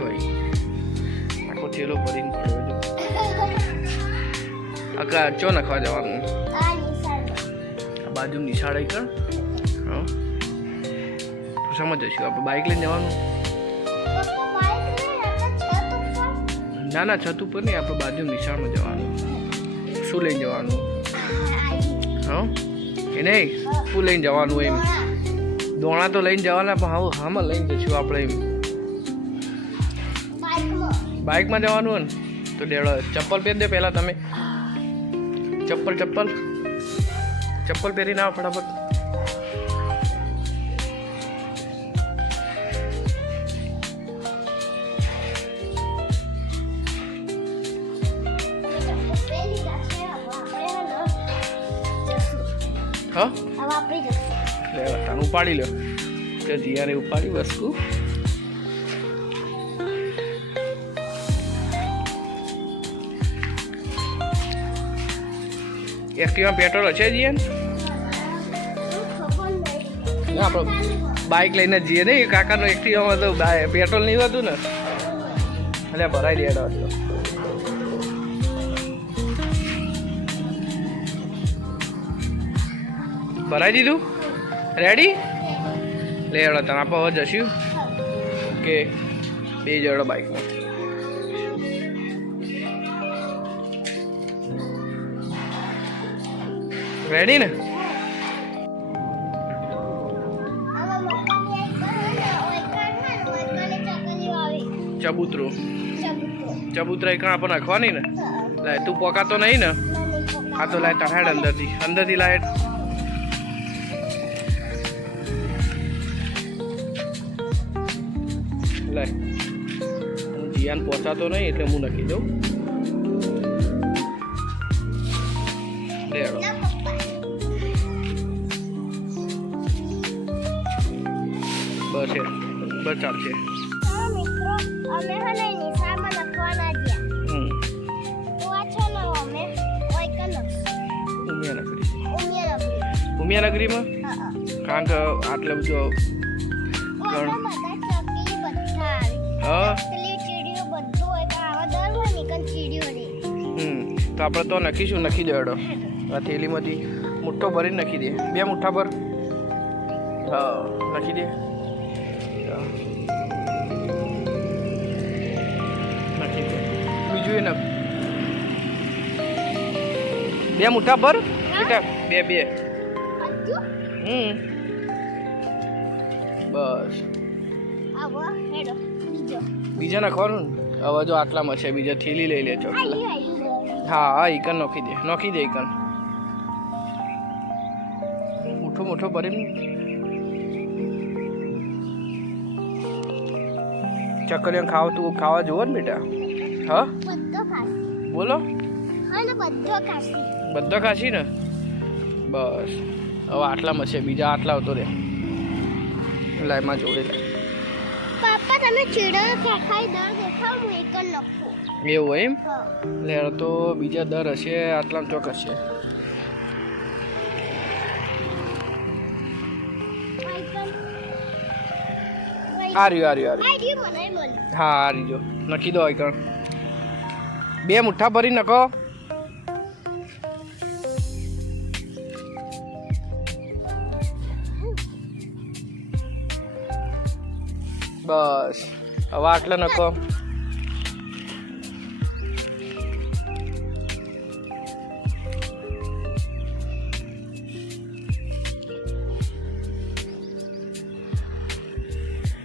હોય આખો થેલો ભરીને પડ્યો જો આકા ચો નાખવા જવાનું આ બાજુ નિશાળે કર હા તો સમજ જઈશું આપણે બાઇક લઈને જવાનું ના ના છત ઉપર નહીં આપણે બાજુ નિશાળમાં જવાનું શું લઈને જવાનું હા એ નહીં શું લઈને જવાનું એમ દોણા તો લઈને જવાના પણ હવે હામાં લઈને જઈશું આપણે એમ બાઇકમાં જવાનું હોય ને તો ડેડો ચપ્પલ પહેરી દે પહેલાં તમે ચપ્પલ પહેરીને આવો ફટાફટ હા તને ઉપાડી લો તો જીયારે ઉપાડી વસ્તુ એક્ટિવા પેટ્રોલ છે જીએ ના આપણે બાઇક લઈને જઈએ ને કાકાનો એક્ટિવામાં તો પેટ્રોલ નહીં હોતું ને એટલે ભરાઈ દેડો હતો ભરાઈ દીધું રેડી લે એડો તને આપણે હવે જશું કે બે જડો બાઇકમાં રેડી ને ચબૂતરા એક આપણે નાખવાની ને લાય તું પોકાતો નહીં ને હા તો લાય તહાડ અંદરથી લાય લાય હું જીયાન પહોંચાતો નહીં એટલે હું નાખી દઉં લેડો બસ ચાલશે ઉમિયાનગરીમાં કારણ કે આટલે બધું હા તો આપણે તો નાખી દેડો આ થેલીમાંથી મુઠ્ઠો ભરીને નાખી દે બે મુઠ્ઠા પર હા નાખી દે નાખી દે બીજું એ નાખ બે મુઠ્ઠા પર બે બસ બીજા નાખવાનું ને હવે જો આટલામાં છે બીજા થેલી લઈ લેજો હા ઈકન નોખી દે ઈકન મોટો ભરીને ચકલીઓ ખાવા જુઓ ને બેટા હા બોલો બધો ખાશી ને બસ હવે આટલામાં છે બીજા આટલા આવતો રે લાઈમાં જોડે પાપા તમે ચીડો ખાઈ દર દેખાવ હું એક જ લખું એવું એમ લે તો બીજા દર હશે આટલામાં ચોક હશે આ રહ્યું હા આ રીજો નખી દો આઈકણ બે મુઠ્ઠા ભરી નખો બસ હવે આટલા નખો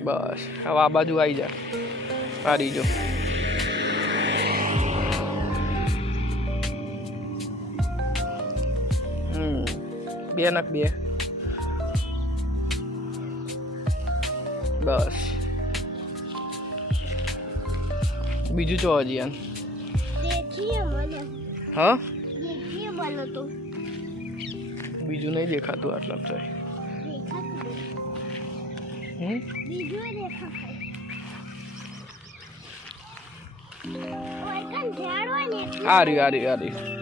બસ હવે આ બાજુ આવી જા આ રીજો બે નખ બે બસ બીજું ચો હજી આન હા બીજું નહીં દેખાતું આટલા તો આ રહ્યું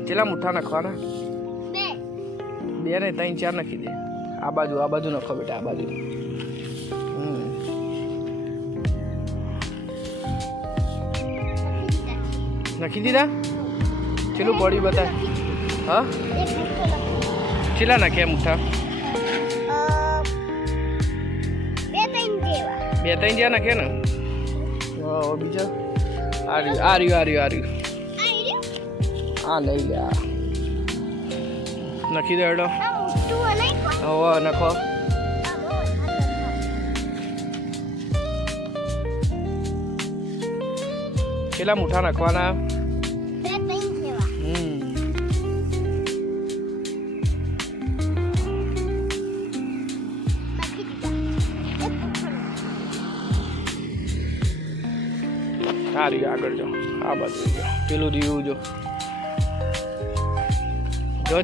કેટલા મુઠ્ઠા નાખવાના બે ને 3 4 નાખી દે. આ બાજુ નાખો બેટા, આ બાજુ. નાખી દીધા? ચેલું પડ્યું બતા. હા, ચેલા નાખ્યા મુઠ્ઠા? 2-3 જ્યાં નાખ્યા ને. બીજા આ રહ્યું. આ નહીં લ્યા. નાખી દે હેડો. હવે નાખો. કેટલા મુઠ્ઠા નાખવાના? આ રહ્યું આગળ જો, આ બાજુ જો, પેલું રહ્યું જો. જો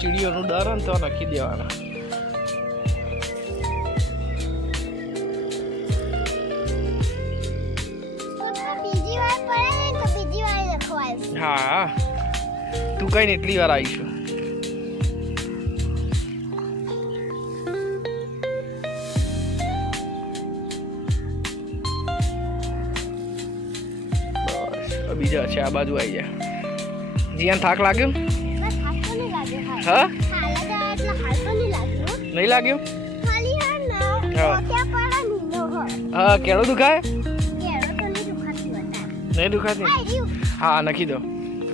ચીડીઓનું ડર ને તો નાખી દેવાના. હા, તું કઈ ને એટલી વાર આવીશું. બીજા છે આ બાજુ આવી જાય. જીયાન થાક લાગ્યો? હા, નહીં લાગ્યું? હા, કેળો દુખાય? નહીં દુખાતી? હા, નાખી દો.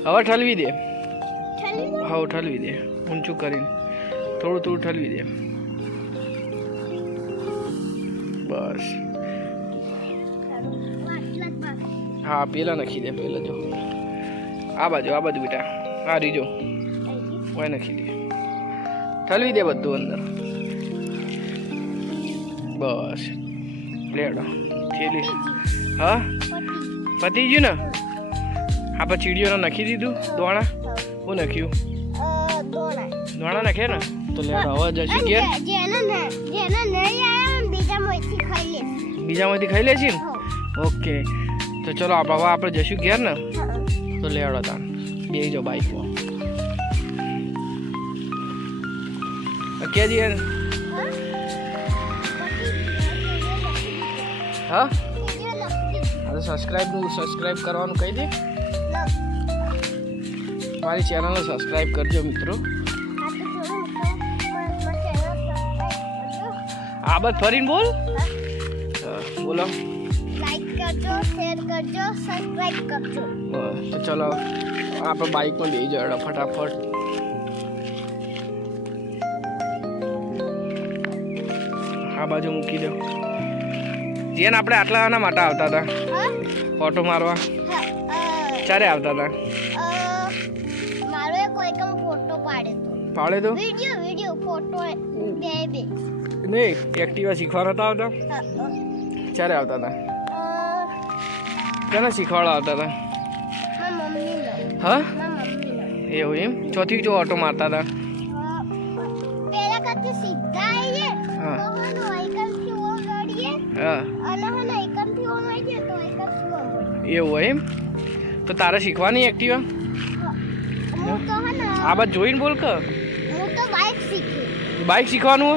હવે ઠલવી દે. હવે ઠલવી દે, ઊંચું કરીને થોડું ઠલવી દે. બસ. હા, પેલા નાખી દે. પેલા જો આ બાજુ બેટા. આ રીજો ઓય નાખી દે. ઠલવી દે બધું અંદર. બસ લેડો થેલી. હા, પતી ગયું ને? આપણે ચીડીઓને નાખી દીધું. દોણા શું નાખ્યું? દોણા નાખ્યા ને? તો લેડો હવે જશું ઘેર. બીજામાંથી ખાઈ લેશી ને? ઓકે, તો ચલો આપણે જશું ઘેર ને. તો લેવડો તાન બેસી જાઓ બાઈકમાં. ક્યાં જઈએ? હા, હવે સબસ્ક્રાઈબ કરવાનું કહી દે. મારી ચેનલને સબસ્ક્રાઈબ કરજો મિત્રો. આ બધ ફરીને બોલ. બોલો. શેર કરજો, સબસ્ક્રાઇબ કરજો. તો ચલો આપણે બાઇકમાં બેસી જાઓ ફટાફટ. આ બાજુ મૂકી દો. જેન આપણે આટલાના માટે આવતા હતા ફોટો મારવા. ચારે આવતા હતા. મારો એક ફોટો પાડે તો વિડિયો ફોટો બે નહીં, એક્ટિવા શીખવા નતા આવતા? ચારે આવતા હતા? કેને શીખવાડવા આવતા હતા? હા, એવું એમ? ચોથી જો ઓટો મારતા હતા? પેલા કતે સીધા આવીએ હા તો હનો આઈકનથી ઓમ લડીએ. હા, અને હનો આઈકનથી ઓમ આવીએ તો આઈકનથી ઓમ. એવું એમ? તો તારે શીખવાની એક્ટિવા? હું તો હનો આ બાદ જોઈને બોલ કે. હું તો બાઇક શીખી. બાઇક શીખવાનું?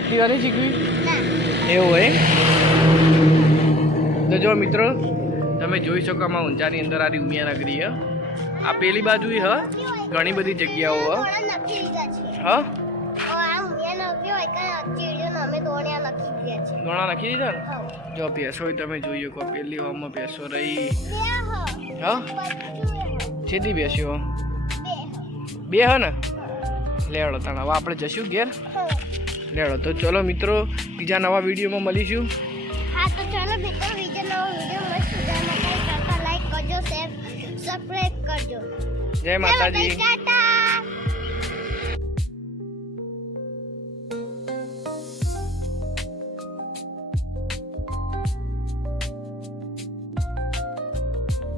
એક્ટિવા નહીં શીખવી? ના. એવું એમ? તો જો મિત્રો તમે જોઈ શકો આમાં ઊંચાની અંદર આ ઉમિયાનગરી હ. આ પેલી બાજુ હ ઘણી બધી જગ્યાઓ હ. હા, દોણા નાખી દીધા ને? જો ભેંસો તમે જોઈ શકો. પેલી હોમમાં ભેંસો રહી. હા, છેલ્લી બેસ્યો બે હ ને? લેવડો તાણ હવે આપણે જશું ઘેર. લેવડો તો ચલો મિત્રો બીજા નવા વિડીયોમાં મળીશું. હા, તો ચલો મિત્રો બીજો નવો વિડીયો મસ્ત લાઈક કરજો, શેર સબસ્ક્રાઇબ કરજો. જય માતાજી. ટાટા.